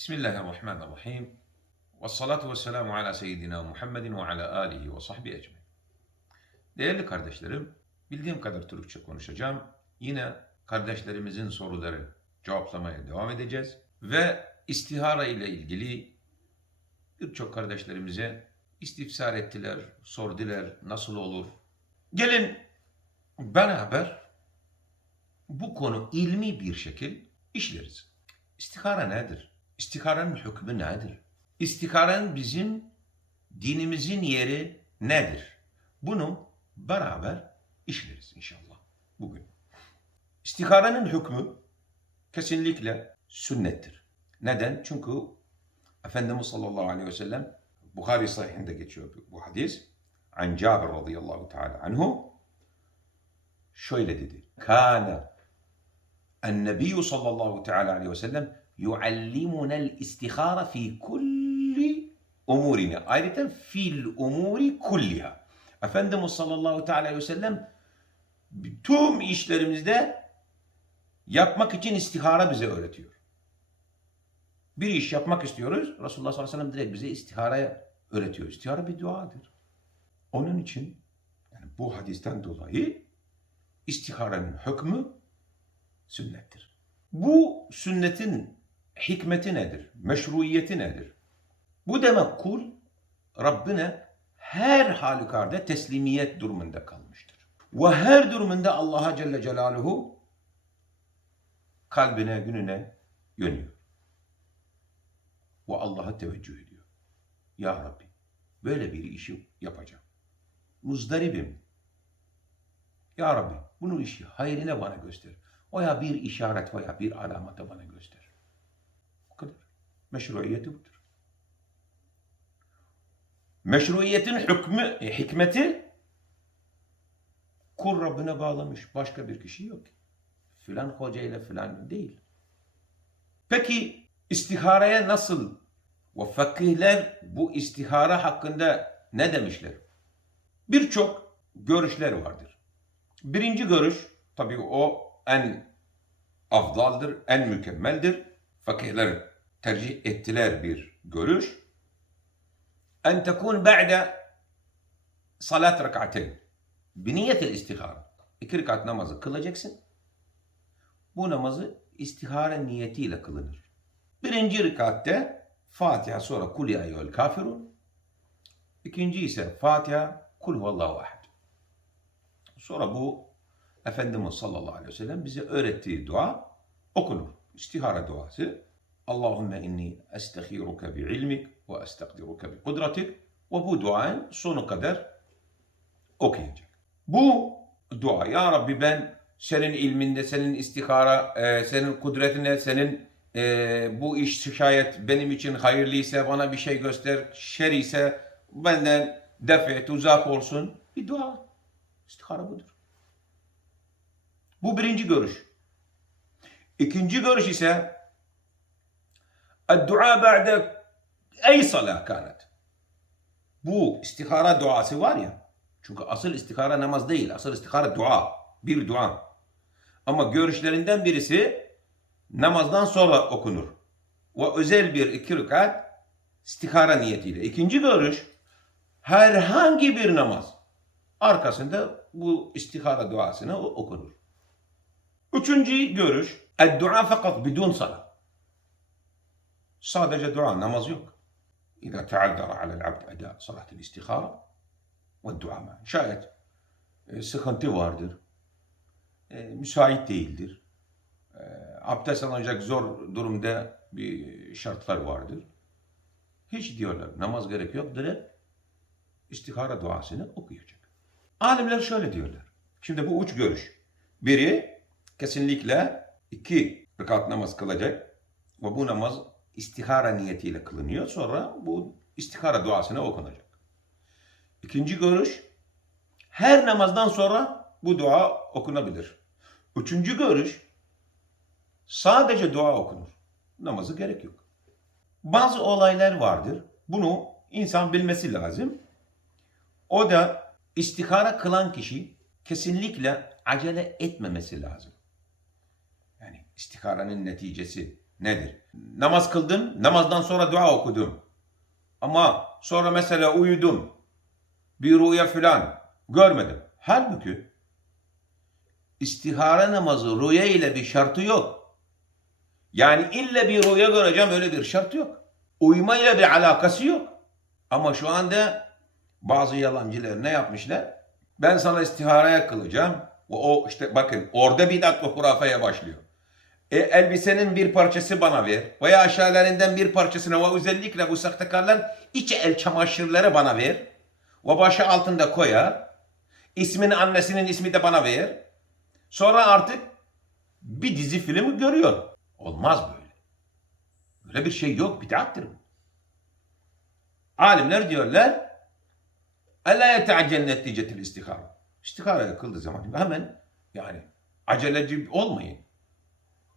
Bismillahirrahmanirrahim. Ve salatu ve selamu ala seyyidina Muhammedin ve ala alihi ve sahbihi ecmaîn. Değerli kardeşlerim, bildiğim kadar Türkçe konuşacağım. Yine kardeşlerimizin soruları cevaplamaya devam edeceğiz. Ve istihara ile ilgili birçok kardeşlerimize istifsar ettiler, sordular nasıl olur. Gelin beraber bu konu ilmi bir şekil işleriz. İstihara nedir? İstiharanın hükmü nedir? İstiharanın bizim dinimizin yeri nedir? Bunu beraber işleriz inşallah bugün. İstiharanın hükmü kesinlikle sünnettir. Neden? Çünkü Efendimiz sallallahu aleyhi ve sellem Bukhari sahihinde geçiyor bu hadis. An Cabir radıyallahu teala anhu şöyle dedi. Kana النبي صلى الله تعالى عليه وسلم يعلمنا الاستخارة في كل أمورنا ayrıca fil umuri kulliha. Efendimiz sallallahu teala aleyhi ve sellem tüm işlerimizde yapmak için istihara bize öğretiyor. Bir iş yapmak istiyoruz. Resulullah sallallahu aleyhi ve sellem direkt bize istiharaya öğretiyor. İstihara bir duadır. Onun için yani bu hadisten dolayı istiharanın hükmü sünnettir. Bu sünnetin hikmeti nedir? Meşruiyeti nedir? Bu demek kul Rabbine her halükarda teslimiyet durumunda kalmıştır. Ve her durumunda Allah'a Celle Celaluhu kalbine, gününe yönüyor. Ve Allah'a teveccüh ediyor. Ya Rabbi böyle bir işi yapacağım. Muzdaribim. Ya Rabbi bunun işi hayrine bana göster. Veya bir işaret veya bir alamata bana göster. O kadar. Meşruiyeti budur. Meşruiyetin hükmü, hikmeti kul Rabbine bağlamış. Başka bir kişi yok. Filan hoca ile filan değil. Peki istihareye nasıl ve fakihler bu istihara hakkında ne demişler? Birçok görüşler vardır. Birinci görüş tabii o en afdaldır, en mükemmeldir. Fakihler tercih ettiler bir görüş. En tekun ba'de salat rekateyn. Biniyetel istihara. İki rekat namazı kılacaksın. Bu namazı istihara niyetiyle kılınır. Birinci rekatte Fatiha sonra kul ya eyyuhel kafirun. İkinci ise Fatiha kul huvallahu ahad. Sonra bu Efendimiz sallallahu aleyhi ve sellem bize öğrettiği dua okunur. İstihara duası. Allahümme inni estehiruke bi ilmik ve estekdiruke bi kudretik ve bu duanın sonu kadar okuyacak. Bu dua ya Rabbi ben senin ilminde, senin istihara, e, senin kudretine, senin e, bu iş şayet benim için hayırlıysa bana bir şey göster, şer ise benden def et, uzak olsun. Bir dua. İstihara budur. Bu birinci görüş. İkinci görüş ise dua ba'de ey salah kanet. Bu istihara duası var ya. Çünkü asıl istihara namaz değil. Asıl istihara dua. Bir dua. Ama görüşlerinden birisi namazdan sonra okunur. Ve özel bir iki rekat istihara niyetiyle. İkinci görüş herhangi bir namaz arkasında bu istihara duasını okunur. Üçüncü görüş, dua fakat bidun salat. Sadece dua, namaz yok. İza teaddara alel abd eda salatil istihara ve dua. Şayet e, sıkıntı vardır, e, müsait değildir, e, abdest alınacak zor durumda bir şartlar vardır. Hiç diyorlar, namaz gerek yok, direkt istihara duasını okuyacak. Alimler şöyle diyorlar. Şimdi bu üç görüş. Biri kesinlikle iki rekat namaz kılacak ve bu namaz istihara niyetiyle kılınıyor. Sonra bu istihara duasına okunacak. İkinci görüş her namazdan sonra bu dua okunabilir. Üçüncü görüş sadece dua okunur. Namazı gerek yok. Bazı olaylar vardır. Bunu insan bilmesi lazım. O da istihara kılan kişi kesinlikle acele etmemesi lazım. Yani istiharanın neticesi nedir? Namaz kıldım, namazdan sonra dua okudum. Ama sonra mesela uyudum. Bir rüya filan görmedim. Halbuki istihare namazı rüya ile bir şartı yok. Yani illa bir rüya göreceğim öyle bir şart yok. Uyuma ile bir alakası yok. Ama şu anda bazı yalancılar ne yapmışlar? Ben sana istihareye kılacağım. O, o işte bakın orada bir dakika hurafeye başlıyor. E, elbisenin bir parçası bana ver. Veya aşağılarından bir parçasını ve özellikle bu sahtekarlar iç el çamaşırları bana ver. Ve başı altında koyar. İsmin annesinin ismi de bana ver. Sonra artık bir dizi filmi görüyor. Olmaz böyle. Böyle bir şey yok. Bid'attır bu. Alimler diyorlar Ella yeteaccel neticetil istihara. İstihara kıldığı zaman hemen yani aceleci olmayın.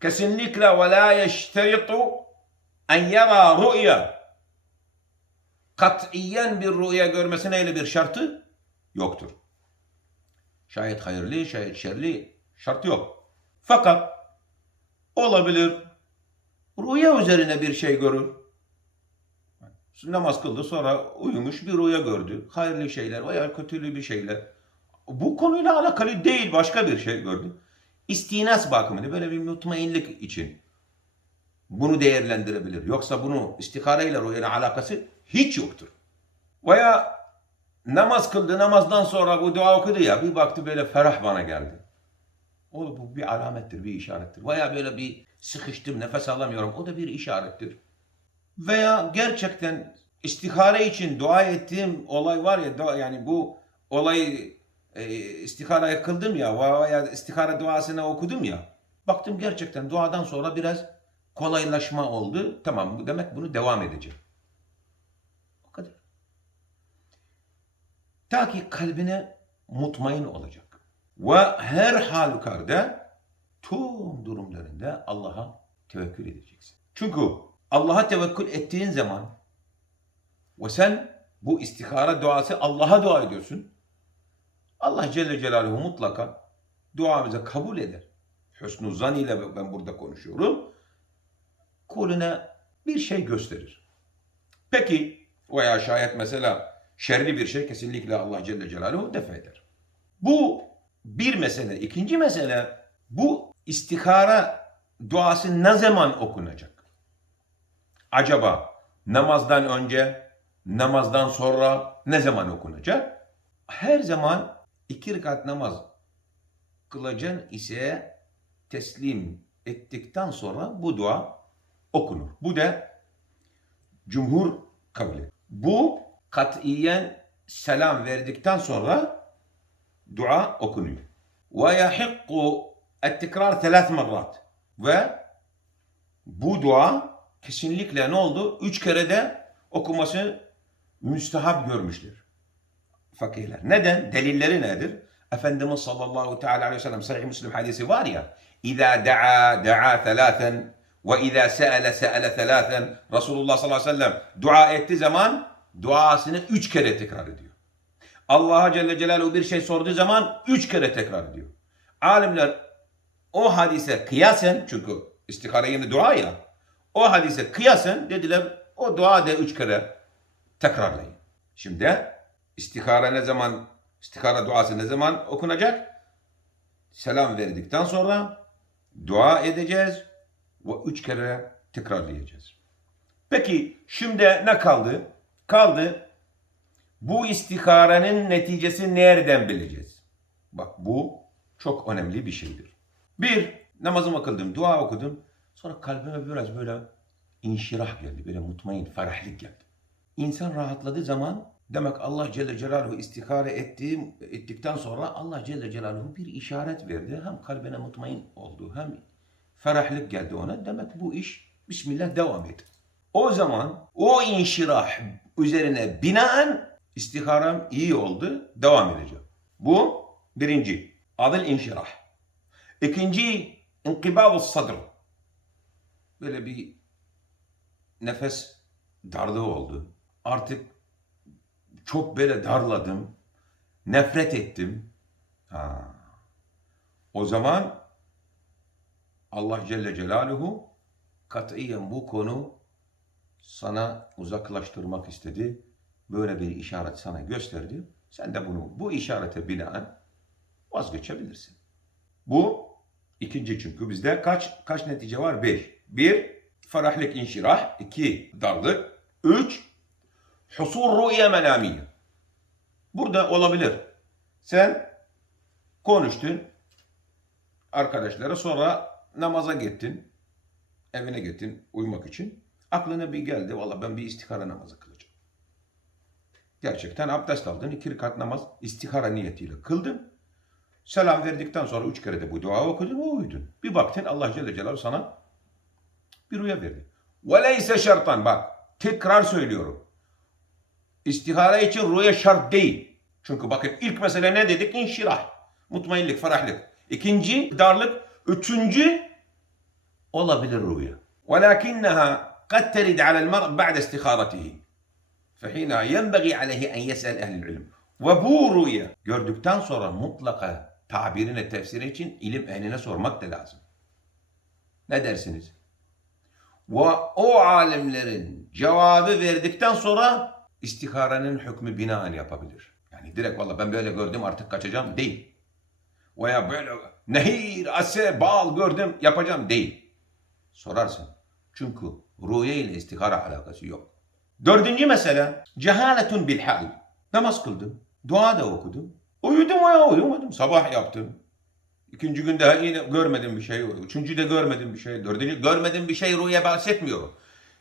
Kesinlikle ve la yeşteritu en yara rü'ya. Katiyen bir rü'ya görmesine öyle bir şartı yoktur. Şayet hayırlı, şayet şerli şart yok. Fakat olabilir rüya üzerine bir şey görür. Namaz kıldı sonra uyumuş bir rüya gördü. Hayırlı şeyler veya kötülü bir şeyler. Bu konuyla alakalı değil başka bir şey gördü. İstinas bakımında böyle bir mutmainlik için bunu değerlendirebilir. Yoksa bunu istihare rüyayla alakası hiç yoktur. Veya namaz kıldı namazdan sonra bu dua okudu ya bir baktı böyle ferah bana geldi. O bu bir alamettir, bir işarettir. Veya böyle bir sıkıştım, nefes alamıyorum. O da bir işarettir. Veya gerçekten istihare için dua ettiğim olay var ya yani bu olayı e, kıldım ya veya istihare duasını okudum ya. Baktım gerçekten duadan sonra biraz kolaylaşma oldu. Tamam bu demek bunu devam edeceğim. O kadar. Ta ki kalbine mutmain olacak. Ve her halükarda tüm durumlarında Allah'a tevekkül edeceksin. Çünkü Allah'a tevekkül ettiğin zaman ve sen bu istihara duası Allah'a dua ediyorsun. Allah Celle Celaluhu mutlaka duamızı kabul eder. Hüsnü zan ile ben burada konuşuyorum. Kuluna bir şey gösterir. Peki veya şayet mesela şerli bir şey kesinlikle Allah Celle Celaluhu def eder. Bu bir mesele. İkinci mesele bu istihara duası ne zaman okunacak? Acaba namazdan önce, namazdan sonra ne zaman okunacak? Her zaman iki rekat namaz kılacaksın ise teslim ettikten sonra bu dua okunur. Bu da cumhur et. Bu katiyen selam verdikten sonra dua okunuyor. Ve yahikku ettikrar telat merrat. Ve bu dua kesinlikle ne oldu? Üç kere de okuması müstehap görmüştür. Fakirler. Neden? Delilleri nedir? Efendimiz sallallahu teala aleyhi ve sellem sahih Müslim hadisi var ya İzâ da'a da'a thelâthen ve izâ se'ele se'ele thelâthen Resulullah sallallahu aleyhi ve sellem dua ettiği zaman duasını üç kere tekrar ediyor. Allah'a Celle Celaluhu bir şey sorduğu zaman üç kere tekrar ediyor. Alimler o hadise kıyasen çünkü istihare yine dua ya o hadise kıyasen dediler o dua da üç kere tekrarlayın. Şimdi istihare ne zaman istihare duası ne zaman okunacak? Selam verdikten sonra dua edeceğiz ve üç kere tekrarlayacağız. Peki şimdi ne kaldı? Kaldı bu istiharenin neticesi nereden bileceğiz? Bak bu çok önemli bir şeydir. Bir, namazımı kıldım, dua okudum. Sonra kalbime biraz böyle inşirah geldi, böyle mutmain, ferahlık geldi. İnsan rahatladığı zaman demek Allah Celle Celaluhu istihare ettiğim, ettikten sonra Allah Celle Celaluhu bir işaret verdi. Hem kalbine mutmain oldu hem ferahlık geldi ona. Demek bu iş Bismillah devam et. O zaman o inşirah üzerine binaen istiharem iyi oldu. Devam edeceğim. Bu birinci. Adıl inşirah. İkinci inkibab sadr. Böyle bir nefes darlığı oldu. Artık çok böyle darladım. Nefret ettim. Ha. O zaman Allah Celle Celaluhu katiyen bu konu sana uzaklaştırmak istedi. Böyle bir işaret sana gösterdi. Sen de bunu bu işarete binaen vazgeçebilirsin. Bu ikinci çünkü bizde kaç kaç netice var? Beş. Bir, ferahlık inşirah. iki darlık. Üç, husul rüya menamiye. Burada olabilir. Sen konuştun arkadaşlara sonra namaza gittin. Evine gittin uyumak için. Aklına bir geldi. Valla ben bir istihara namazı kılacağım. Gerçekten abdest aldın. iki rekat namaz istihara niyetiyle kıldın. Selam verdikten sonra üç kere de bu dua okudun ve uyudun. Bir baktın Allah Celle Celaluhu sana bir rüya verdi. Veleyse şartan bak tekrar söylüyorum. İstihara için rüya şart değil. Çünkü bakın ilk mesele ne dedik? İnşirah. Mutmainlik, ferahlık. İkinci darlık. Üçüncü olabilir rüya. ولكنها قد ترد على المرء بعد استخارته. فحينها ينبغي عليه أن يسأل أهل العلم. Ve bu rüya gördükten sonra mutlaka tabirine, tefsiri için ilim ehline sormak da lazım. Ne dersiniz? Ve o alimlerin cevabı verdikten sonra istiharenin hükmü binaen yapabilir. Yani direkt valla ben böyle gördüm artık kaçacağım değil. Veya böyle nehir, ase, bal gördüm yapacağım değil. Sorarsın. Çünkü rüya ile istihara alakası yok. Dördüncü mesele cehaletun bil hal. Namaz kıldım. Dua da okudum. Uyudum ya uyumadım. Sabah yaptım. İkinci günde yine görmedim bir şey. Üçüncü de görmedim bir şey. Dördüncü görmedim bir şey rüya bahsetmiyor.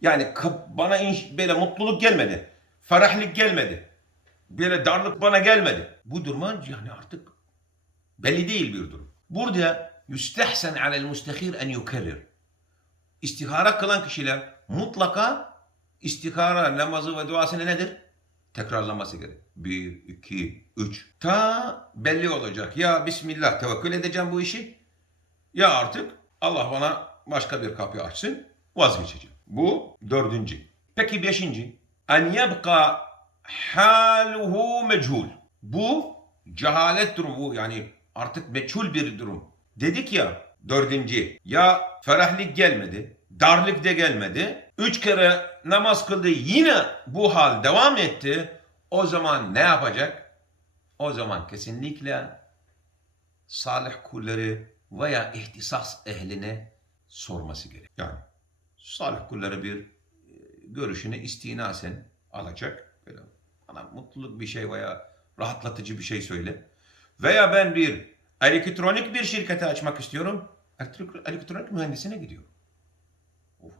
Yani bana böyle mutluluk gelmedi. Ferahlık gelmedi. Böyle darlık bana gelmedi. Bu duruma yani artık belli değil bir durum. Burada yüstehsen alel müstehir en yukerrir. İstihara kılan kişiler mutlaka istihara namazı ve duasını nedir? Tekrarlaması gerek. Bir, iki, üç. Ta belli olacak. Ya Bismillah tevekkül edeceğim bu işi. Ya artık Allah bana başka bir kapı açsın. Vazgeçeceğim. Bu dördüncü. Peki beşinci. En yebqa haluhu mechul. Bu cehalet durumu yani artık meçhul bir durum. Dedik ya dördüncü. Ya ferahlık gelmedi. Darlık da gelmedi. Üç kere namaz kıldı yine bu hal devam etti. O zaman ne yapacak? O zaman kesinlikle salih kulları veya ihtisas ehline sorması gerek. Yani salih kulları bir e, görüşünü istinasen alacak. Böyle bana mutluluk bir şey veya rahatlatıcı bir şey söyle. Veya ben bir elektronik bir şirketi açmak istiyorum. Elektronik mühendisine gidiyorum. Of.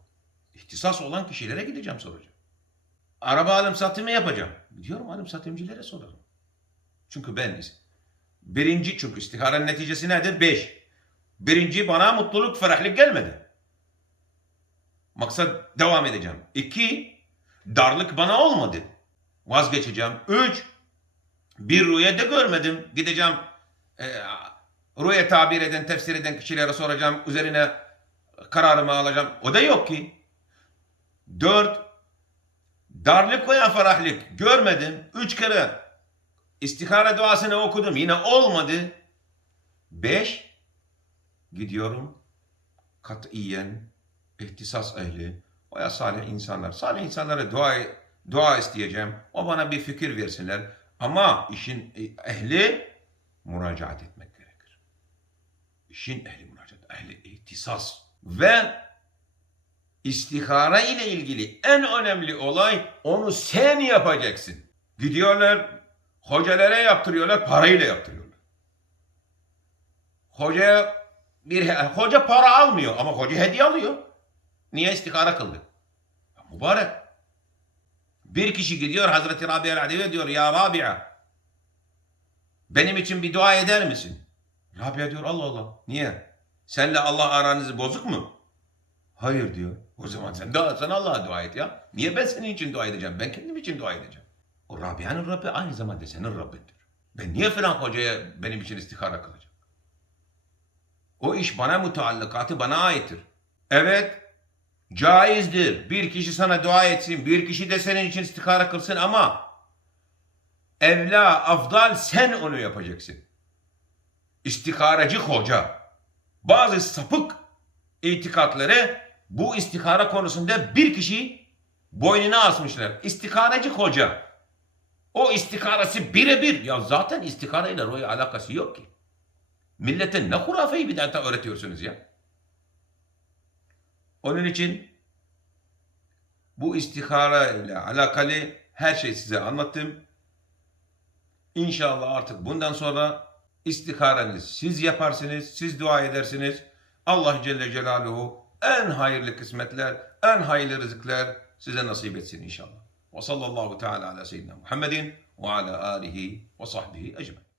İhtisas olan kişilere gideceğim soracağım. Araba alım satımı yapacağım. Gidiyorum alım satımcılara sorarım. Çünkü ben birinci çünkü istiharenin neticesi nedir? Beş. Birinci bana mutluluk, ferahlık gelmedi. Maksat devam edeceğim. İki, darlık bana olmadı. Vazgeçeceğim. Üç, bir rüya da görmedim. Gideceğim e, rüya tabir eden, tefsir eden kişilere soracağım. Üzerine kararımı alacağım. O da yok ki. Dört, darlık veya ferahlık görmedim. Üç kere istihare duasını okudum. Yine olmadı. Beş, gidiyorum katiyen ihtisas ehli veya salih insanlar. Salih insanlara dua, dua isteyeceğim. O bana bir fikir versinler. Ama işin ehli müracaat etmek gerekir. İşin ehli müracaat, ehli ihtisas. Ve istihara ile ilgili en önemli olay onu sen yapacaksın. Gidiyorlar hocalara yaptırıyorlar, parayla yaptırıyorlar. Hocaya bir hoca para almıyor ama hoca hediye alıyor. Niye istihara kıldı? Ya Mübarek. Bir kişi gidiyor Hazreti Rabia el-Adeviye diyor ya Rabia benim için bir dua eder misin? Rabia diyor Allah Allah. Niye? Senle Allah aranızı bozuk mu? Hayır diyor. O zaman sen, dua, sen Allah'a dua et ya. Niye ben senin için dua edeceğim? Ben kendim için dua edeceğim. O Rabia'nın Rabbi aynı zamanda senin Rabbindir. Ben niye filan hocaya benim için istihara kılacak? O iş bana mutallıkatı bana aittir. Evet, caizdir. Bir kişi sana dua etsin, bir kişi de senin için istihara kılsın ama evla, afdal sen onu yapacaksın. İstiharacı hoca bazı sapık itikatları bu istihara konusunda bir kişi boynuna asmışlar. İstiharacı hoca. O istiharası birebir. Ya zaten istiharayla roya alakası yok ki. Millete ne hurafeyi bidata öğretiyorsunuz ya. Onun için bu istihara ile alakalı her şeyi size anlattım. İnşallah artık bundan sonra istiharanız siz yaparsınız, siz dua edersiniz. Allah Celle Celaluhu en hayırlı kısmetler, en hayırlı rızıklar size nasip etsin inşallah. Ve sallallahu teala ala seyyidina Muhammedin ve ala alihi ve sahbihi ecmaîn.